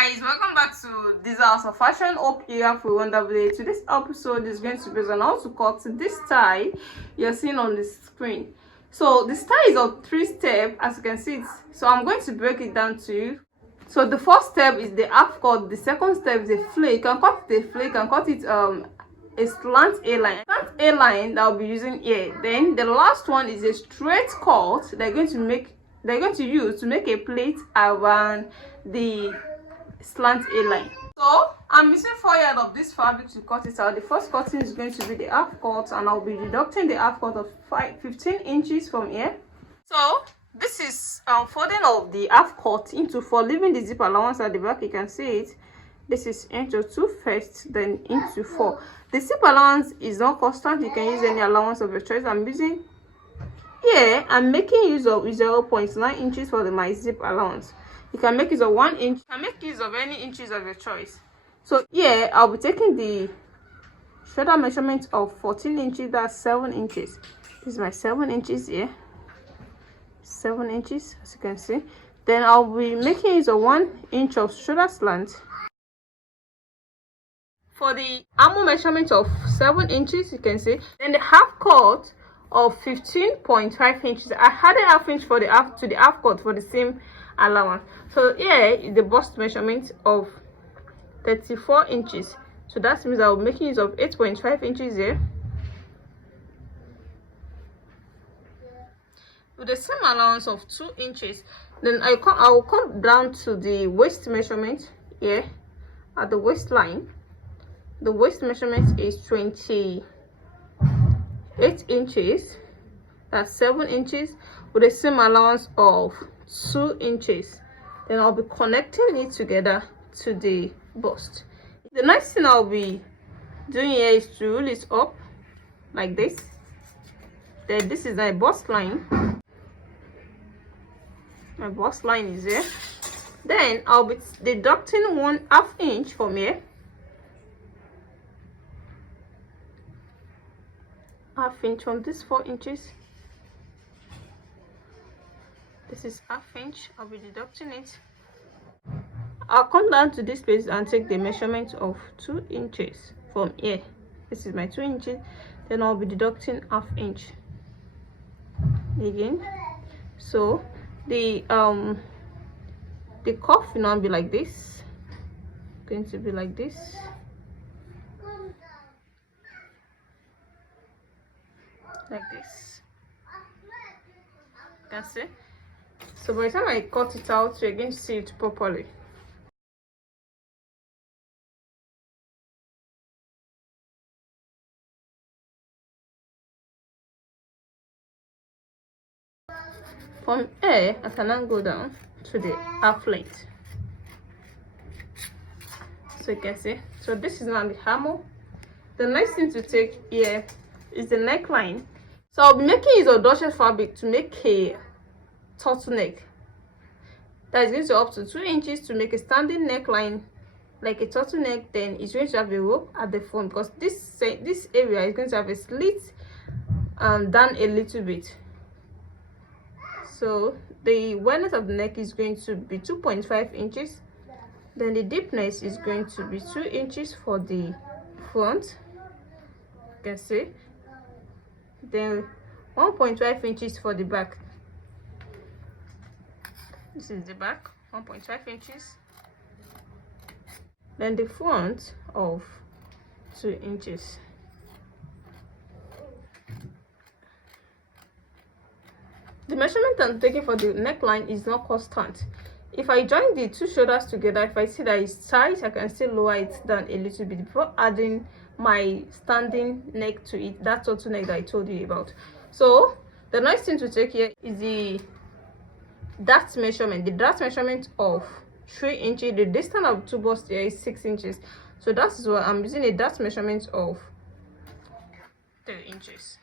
Guys, welcome back to this house of fashion. Hope you have a wonderful day. Today's episode is going to be on how to cut this tie you're seeing on the screen. So this tie is of 3 steps, as you can see it. So I'm going to break it down to you. So the first step is the half cut. The second step is a flake. You can cut the flake and cut it a slant A-line. Slant A-line that I'll be using here. Then the last one is a straight cut they're going to use to make a plate around the slant A-line. So I'm using 4 yards of this fabric to cut it out. The first cutting is going to be the half cut, and I'll be deducting the half cut of 15 inches from here. So this is folding of the half cut into 4, leaving the zip allowance at the back. You can see it. This is into 2 first, then into 4. The zip allowance is not constant. You can use any allowance of your choice. I'm using here, I'm making use of 0.9 inches for my zip allowance. You can make use of 1 inch. You can make use of any inches of your choice. So here I'll be taking the shoulder measurement of 14 inches. That's 7 inches. This is my 7 inches here. 7 inches, as you can see. Then I'll be making use of 1 inch of shoulder slant. For the armhole measurement of 7 inches, you can see. Then the half cut of 15.5 inches. I added half inch for the half to the half cut for the same allowance. So here is the bust measurement of 34 inches. So that means I'll be making use of 8.5 inches here. With the same allowance of 2 inches, then I will come down to the waist measurement here at the waistline. The waist measurement is 28 inches. That's 7 inches with the same allowance of 2 inches. Then I'll be connecting it together to the bust. The next thing I'll be doing here is to roll it up like this. Then this is my bust line. My bust line is here. Then I'll be deducting 1/2 inch from here. 1/2 inch from this 4 inches. This is 1/2 inch. I'll be deducting it. I'll come down to this place and take the measurement of 2 inches from here. This is my 2 inches. Then I'll be deducting 1/2 inch again. So the cuff will now be like this. Going to be like this. Like this. You can see. So by the time I cut it out, you're going to see it properly. From here, I can now go down to the half length. So you can see. So this is now the armhole. The next thing to take here is the neckline. So I'll be making use of Dutch fabric to make a turtleneck. That is going to up to 2 inches to make a standing neckline like a turtleneck. Then it's going to have a rope at the front, because this area is going to have a slit and down a little bit. So the wideness of the neck is going to be 2.5 inches. Then the deepness is going to be 2 inches for the front. You can see. Then 1.5 inches for the back. This is the back, 1.5 inches. Then the front of 2 inches. The measurement I'm taking for the neckline is not constant. If I join the 2 shoulders together, if I see that it's tight, I can still lower it down a little bit before adding my standing neck to it, that turtleneck that I told you about. So the next thing to take here is the dart measurement. The dart measurement of 3 inches. The distance of 2 busts here is 6 inches. So that's why I'm using a dart measurement of 3 inches.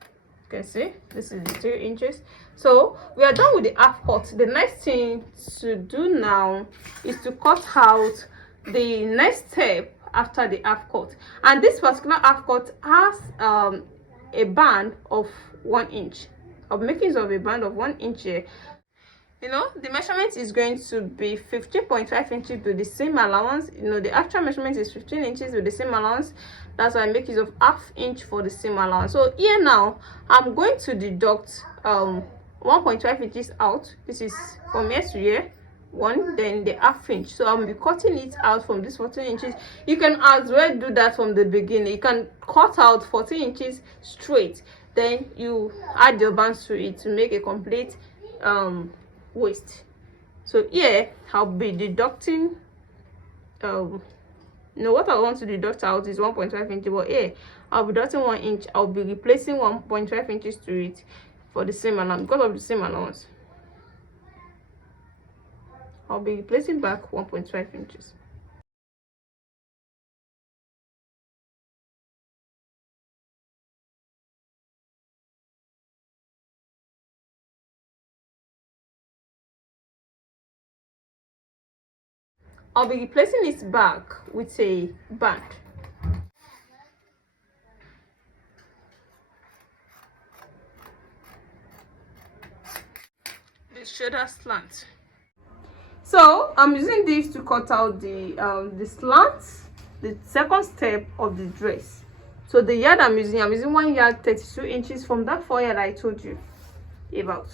You can see this is 3 inches. So we are done with the half cut. The next thing to do now is to cut out the next step after the half cut, and this particular half cut has a band of 1 inch. I'm making use of a band of 1 inch here. you know, the measurement is going to be 15.5 inches with the same allowance. You know, the actual measurement is 15 inches with the same allowance. That's why I make use of half inch for the same allowance. So here now I'm going to deduct 1.5 inches out. This is from here to here, one, then the half inch. So I'll be cutting it out from this 14 inches. You can as well do that from the beginning. You can cut out 14 inches straight, then you add your bands to it to make a complete waist. So here I'll be deducting no, what I want to deduct out is 1.5 inches, but here I'll be deducting 1 inch. I'll be replacing 1.5 inches to it for the same allowance, because of the same allowance. I'll be replacing back 1.5 inches. I'll be replacing it back with a band. The shoulder slant. So I'm using this to cut out the slant, the second step of the dress. So the yard I'm using 1 yard 32 inches from that 4 yard I told you about.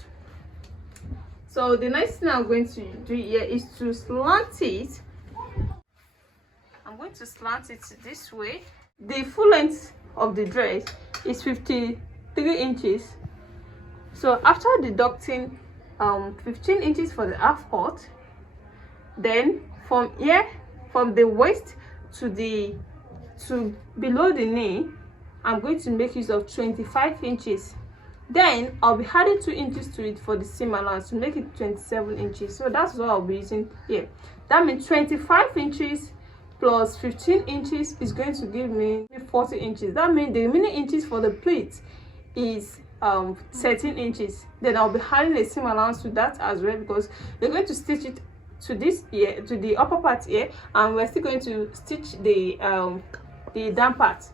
So the next thing I'm going to do here is to slant it. I'm going to slant it this way. The full length of the dress is 53 inches. So after deducting 15 inches for the half cut, then from here, from the waist to below the knee, I'm going to make use of 25 inches. Then I'll be adding 2 inches to it for the seam allowance to make it 27 inches. So that's what I'll be using here. That means 25 inches plus 15 inches is going to give me 40 inches. That means the remaining inches for the pleat is 13 inches. Then I'll be adding a seam allowance to that as well, because we're going to stitch it to this here, to the upper part here, and we're still going to stitch the down part.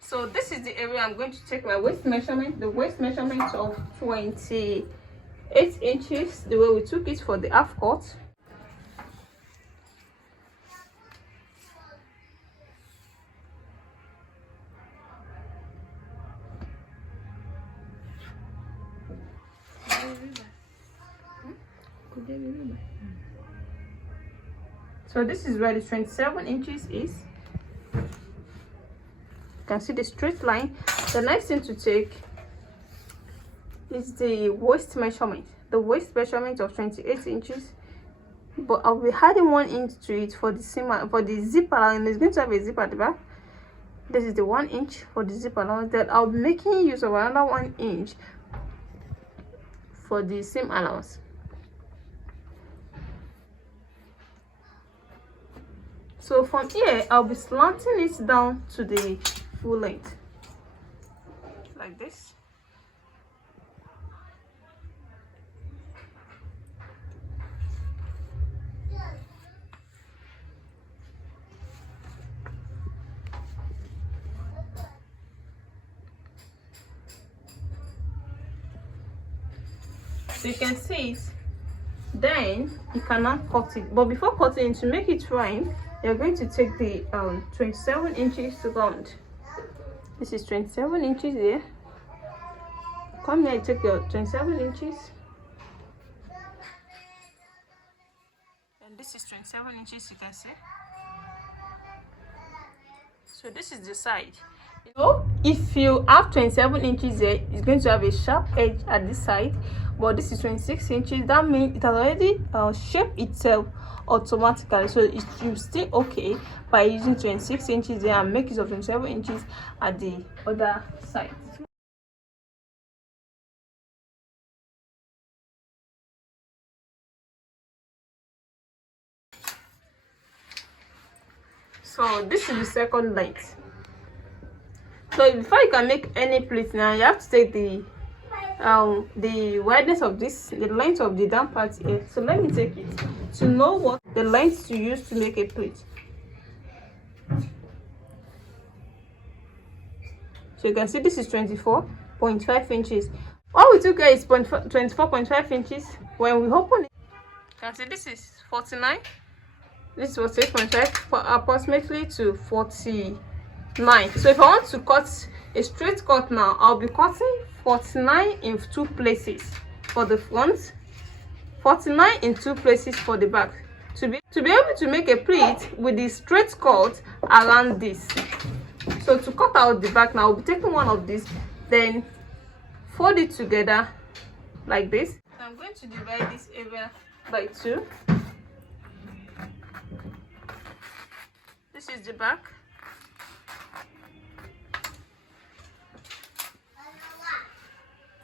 So this is the area I'm going to take my waist measurement, the waist measurement of 28 inches, the way we took it for the half cut. So this is where the 27 inches is. You can see the straight line. The next thing to take is the waist measurement. The waist measurement of 28 inches. But I'll be adding 1 inch to it for the seam, for the zip allowance. It's going to have a zip at the back. This is the 1 inch for the zip allowance. Then I'll be making use of another 1 inch for the seam allowance. So from here, I'll be slanting it down to the full length, like this. So you can see it. Then you cannot cut it, but before cutting, to make it rhyme, you're going to take the 27 inches to round. This is 27 inches here. Come here, take your 27 inches, and this is 27 inches, you can see. So this is the side. So if you have 27 inches here, it's going to have a sharp edge at this side, but this is 26 inches. That means it has already shaped itself automatically, so it should stay okay by using 26 inches there and make use of 27 inches at the other side. So this is the second length. So before you can make any pleat now, you have to take the wideness of this, the length of the down part here. So let me take it to know what the length to use to make a pleat. So you can see this is 24.5 inches. What we took here is 24.5 inches, when we open it, you can see this is 49. This is 48.5 for approximately to 49. So if I want to cut a straight cut now, I'll be cutting 49 in 2 places for the front, 49 in 2 places for the back, to be able to make a pleat with the straight cut around this. So to cut out the back now, I'll be taking one of these, then fold it together like this. So I'm going to divide this area by 2. This is the back.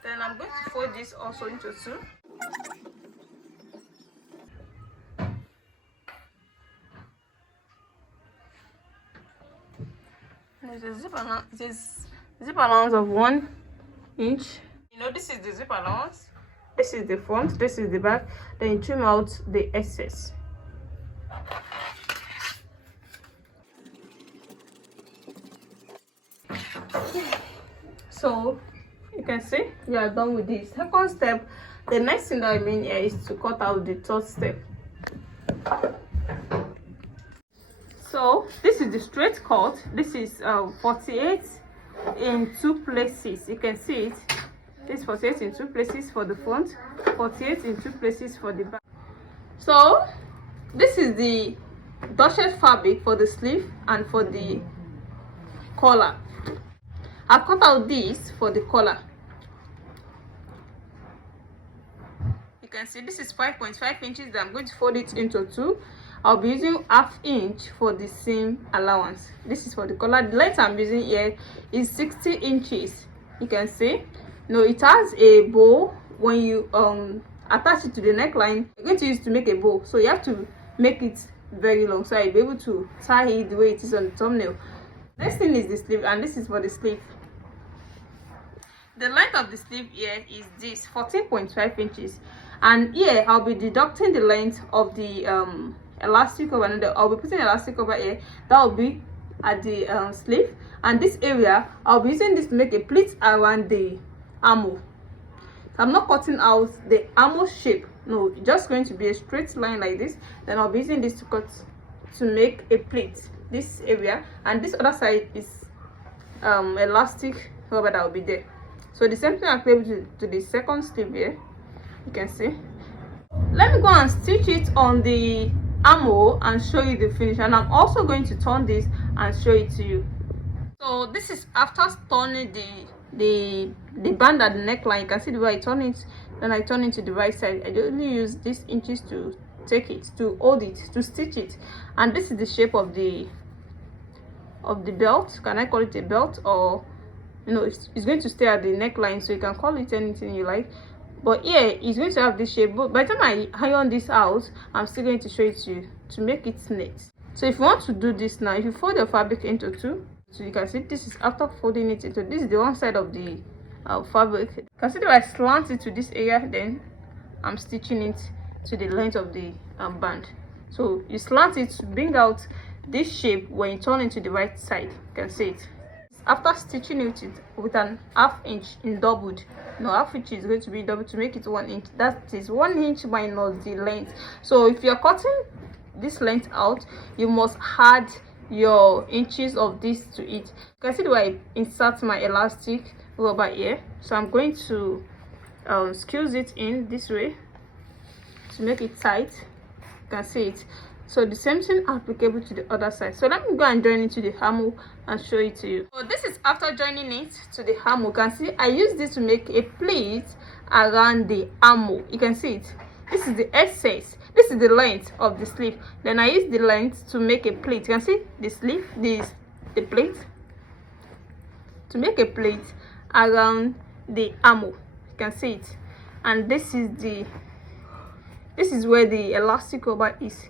Then I'm going to fold this also into 2. There's a zip allowance of 1 inch. You know, this is the zip allowance, this is the front, this is the back. Then you trim out the excess. So you can see we are done with this second step. The next thing that I mean here is to cut out the third step. So this is the straight cut. This is 48 in 2 places. You can see it. This is 48 in 2 places for the front, 48 in 2 places for the back. So this is the dusted fabric for the sleeve and for the collar. I've cut out this for the collar. You can see this is 5.5 inches. I'm going to fold it into 2. I'll be using ½ inch for the seam allowance. This is for the collar. The length I'm using here is 60 inches. You can see. No, it has a bow. When you attach it to the neckline, you're going to use to make a bow. So you have to make it very long, so I'll be able to tie it the way it is on the thumbnail. Next thing is the sleeve, and this is for the sleeve. The length of the sleeve here is this 14.5 inches, and here I'll be deducting the length of the elastic over. I'll be putting elastic over here. That will be at the sleeve, and this area I'll be using this to make a pleat around the armhole. So I'm not cutting out the armhole shape, no, it's just going to be a straight line like this. Then I'll be using this to make a pleat this area, and this other side is elastic rubber that will be there. So the same thing applies to the second sleeve here. You can see. Let me go and stitch it on the armhole and show you the finish, and I'm also going to turn this and show it to you. So this is after turning the band at the neckline. You can see the way I turn it. Then I turn it to the right side. I only use these inches to take it, to hold it, to stitch it. And this is the shape of the belt. Can I call it a belt? Or you know, it's going to stay at the neckline, so you can call it anything you like. But here it's going to have this shape. But by the time I iron this out, I'm still going to show it to you to make it neat. So if you want to do this now, if you fold your fabric into 2, so you can see this is after folding it into, this is the one side of the fabric. You can see that I slant it to this area, then I'm stitching it to the length of the band. So you slant it to bring out this shape when you turn it to the right side. You can see it. After stitching it with an ½ inch in doubled, no, ½ inch is going to be double to make it 1 inch. That is 1 inch minus the length. So if you're cutting this length out, you must add your inches of this to it. You can see the way I insert my elastic rubber here. So I'm going to squeeze it in this way to make it tight. You can see it. So the same thing applicable to the other side. So let me go and join it to the armhole and show it to you. So this is after joining it to the armhole. You can see I use this to make a pleat around the armhole. You can see it. This is the excess. This is the length of the sleeve. Then I use the length to make a pleat. You can see the sleeve, the plate, to make a plate around the armhole. You can see it. And this is where the elastic rubber is.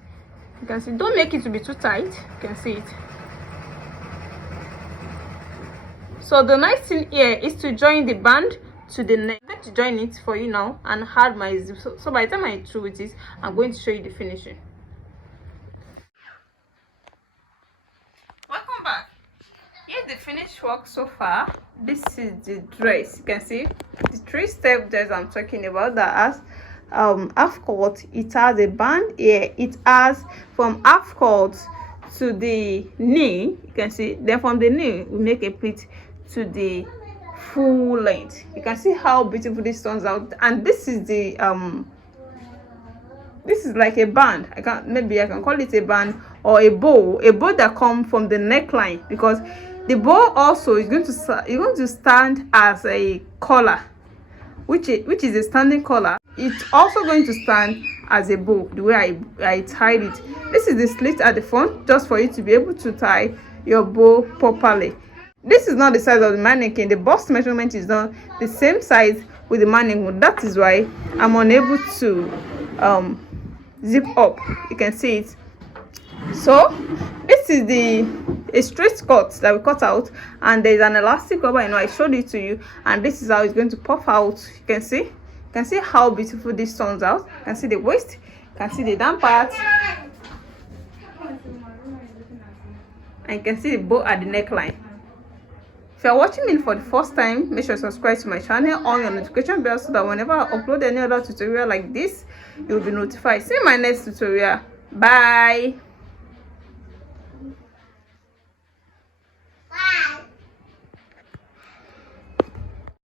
You can see, don't make it to be too tight. You can see it. So the next thing here is to join the band to the neck. I'm going to join it for you now and add my zip. So by the time I'm through with this, I'm going to show you the finishing. Welcome back. Here's the finished work so far. This is the dress. You can see the 3-step dress I'm talking about that has half cut, it has a band here. It has from half cut to the knee, you can see. Then from the knee we make a pleat to the full length. You can see how beautiful this turns out. And this is the this is like a band. I can call it a band or a bow that comes from the neckline, because the bow also is going to stand as a collar, which is a standing collar. It's also going to stand as a bow, the way I tied it. This is the slit at the front, just for you to be able to tie your bow properly. This is not the size of the mannequin. The bust measurement is not the same size with the mannequin. That is why I'm unable to zip up. You can see it. So this is a straight cut that we cut out, and there's an elastic rubber. I showed it to you, and this is how it's going to puff out. You can see how beautiful this turns out. You can see the waist, you can see the down part, and you can see the bow at the neckline. If you are watching me for the first time, make sure to subscribe to my channel, on your notification bell, so that whenever I upload any other tutorial like this, you'll be notified. See you in my next tutorial. Bye.